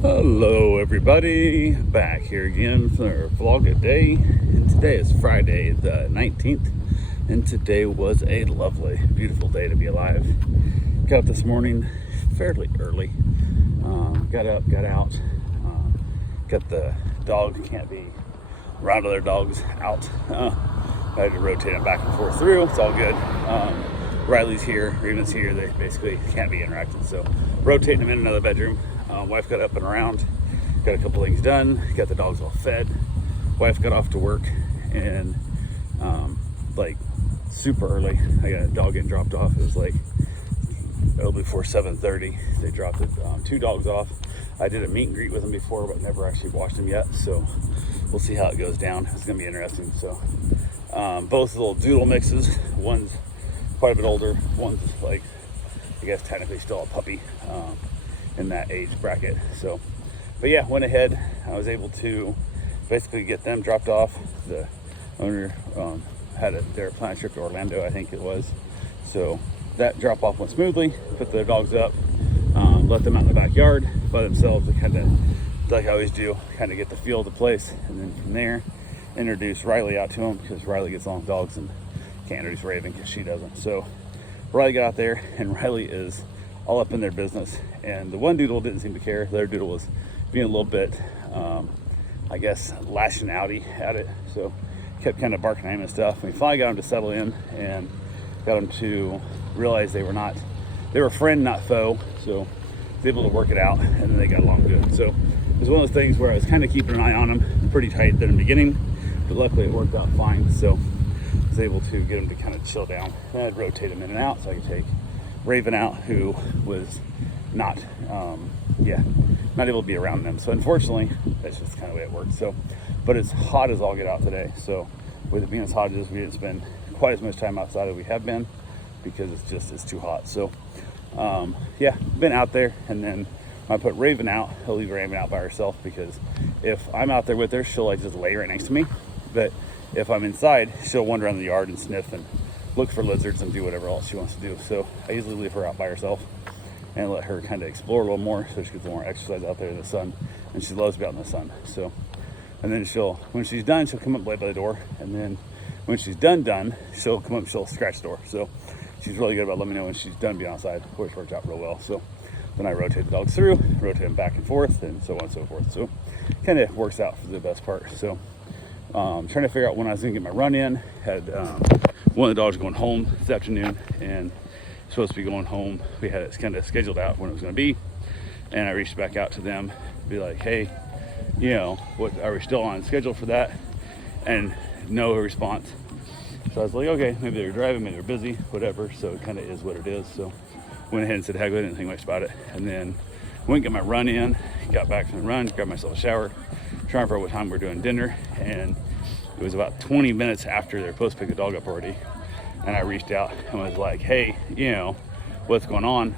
Hello everybody, back here again for our vlog a day, and today is Friday the 19th, and today was a lovely, beautiful day to be alive. Got up this morning fairly early, got up, got out, got the dog, can't be around other dogs out, I had to rotate them back and forth through, it's all good. Riley's here, Raven's here, they basically can't be interacted, so rotating them in another bedroom. Wife got up and around, got a couple things done, got the dogs all fed. Wife got off to work, and like super early, I got a dog getting dropped off. It was like a little before 7:30. They dropped two dogs off. I did a meet and greet with them before, but never actually watched them yet. So we'll see how it goes down. It's gonna be interesting. So both little doodle mixes. One's quite a bit older. One's like, I guess technically still a puppy. In that age bracket. So, but yeah, went ahead. I was able to basically get them dropped off. The owner had their planned trip to Orlando, I think it was. So that drop off went smoothly. Put the dogs up, let them out in the backyard by themselves to kind of, like I always do, kind of get the feel of the place. And then from there, introduce Riley out to them, because Riley gets along with dogs and can't introduce Raven because she doesn't. So Riley got out there, and Riley is all up in their business, and the one doodle didn't seem to care. The other doodle was being a little bit, I guess, lashing outy at it, so kept kind of barking at him and stuff. And we finally got him to settle in and got him to realize they were friend, not foe, so I was able to work it out, and then they got along good. So it was one of those things where I was kind of keeping an eye on them pretty tight there in the beginning, but luckily it worked out fine, so I was able to get them to kind of chill down. And I'd rotate them in and out so I could take Raven out, who was not able to be around them. So unfortunately, that's just kind of the way it works. So, but it's hot as all get out today. So with it being as hot as it is, we didn't spend quite as much time outside as we have been, because it's too hot. So been out there, and then when I put Raven out, I'll leave Raven out by herself, because if I'm out there with her, she'll like just lay right next to me. But if I'm inside, she'll wander around the yard and sniff and look for lizards and do whatever else she wants to do. So I usually leave her out by herself and let her kind of explore a little more, so she gets a little more exercise out there in the sun, and she loves to be out in the sun. So, and then when she's done, she'll come up right by the door, and then when she's done, she'll come up, she'll scratch the door. So she's really good about letting me know when she's done being outside, which works out real well. So then I rotate the dogs through, rotate them back and forth, and so on and so forth. So kind of works out for the best part. So trying to figure out when I was gonna get my run in. Had one of the dogs going home this afternoon, and supposed to be going home. We had it kind of scheduled out when it was going to be, and I reached back out to them, be like, hey, what are we still on schedule for that? And no response. So I was like, okay, maybe they're driving, maybe they're busy, whatever. So it kind of is what it is. So went ahead and said, heck, I didn't think much about it. And then went and got my run in, got back from the run, grabbed myself a shower, trying to figure out what time we're doing dinner, and it was about 20 minutes after they're supposed to pick the dog up already. And I reached out and was like, hey, what's going on?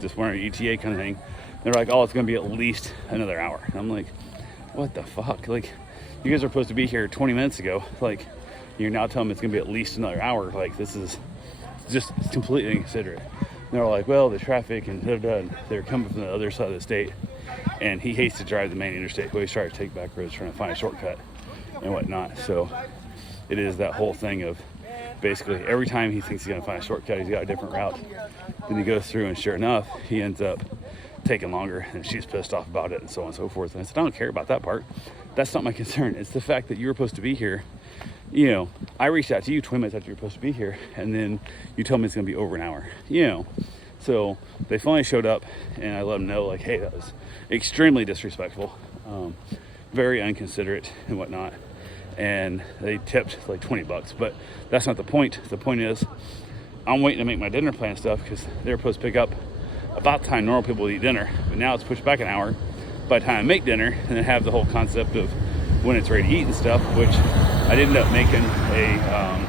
Just wearing ETA kind of thing. They're like, oh, it's going to be at least another hour. And I'm like, what the fuck? Like, you guys are supposed to be here 20 minutes ago. Like, you're now telling me it's going to be at least another hour. Like, this is just completely inconsiderate. And they're like, well, the traffic and they're coming from the other side of the state. And he hates to drive the main interstate. He's trying to take back roads, trying to find a shortcut and whatnot. So it is that whole thing of, basically every time he thinks he's going to find a shortcut, he's got a different route. Then he goes through, and sure enough, he ends up taking longer, and she's pissed off about it, and so on and so forth. And I said, I don't care about that part. That's not my concern. It's the fact that you were supposed to be here. I reached out to you 20 minutes after you were supposed to be here, and then you told me it's going to be over an hour. So they finally showed up, and I let them know, like, hey, that was extremely disrespectful, very inconsiderate and whatnot. And they tipped like $20, but that's not the point. The point is, I'm waiting to make my dinner plan stuff, because they're supposed to pick up about the time normal people would eat dinner, but now it's pushed back an hour by the time I make dinner, and then have the whole concept of when it's ready to eat and stuff, which I did end up making a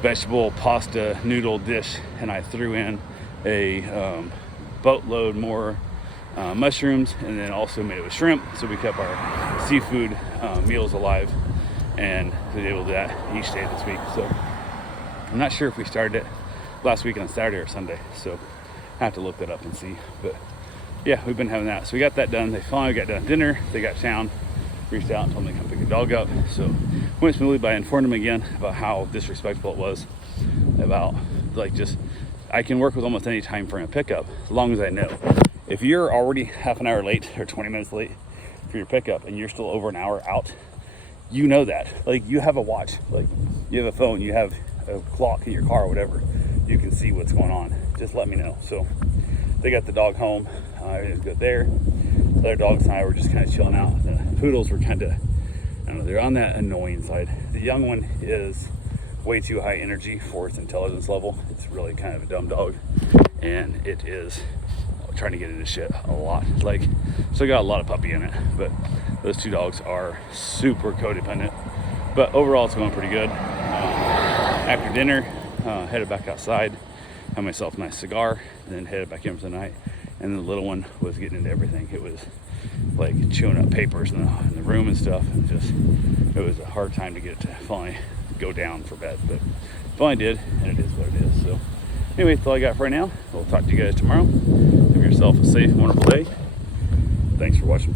vegetable pasta noodle dish, and I threw in a boatload more mushrooms, and then also made it with shrimp, so we kept our seafood meals alive, and was able to do that each day this week. So I'm not sure if we started it last week on Saturday or Sunday, so I have to look that up and see. But yeah, we've been having that. So we got that done. They finally got done dinner. They got down, reached out and told me to come pick the dog up. So went smoothly, but I informed them again about how disrespectful it was, about like just, I can work with almost any time frame of pickup as long as I know. If you're already half an hour late or 20 minutes late for your pickup and you're still over an hour out, you know that. Like, you have a watch, like you have a phone, you have a clock in your car or whatever, you can see what's going on. Just let me know. So they got the dog home. Everything's good there. The other dogs and I were just kind of chilling out. The poodles were kind of, I don't know, they're on that annoying side. The young one is way too high energy for its intelligence level. It's really kind of a dumb dog, and it is trying to get into shit a lot. Like, still got a lot of puppy in it, but those two dogs are super codependent. But overall, it's going pretty good. After dinner, headed back outside, had myself a nice cigar, and then headed back in for the night. And the little one was getting into everything. It was like chewing up papers in the room and stuff. And just, it was a hard time to get it to finally go down for bed, but finally did, and it is what it is. So anyway, that's all I got for right now. We'll talk to you guys tomorrow. Have yourself a safe, wonderful day. Thanks for watching.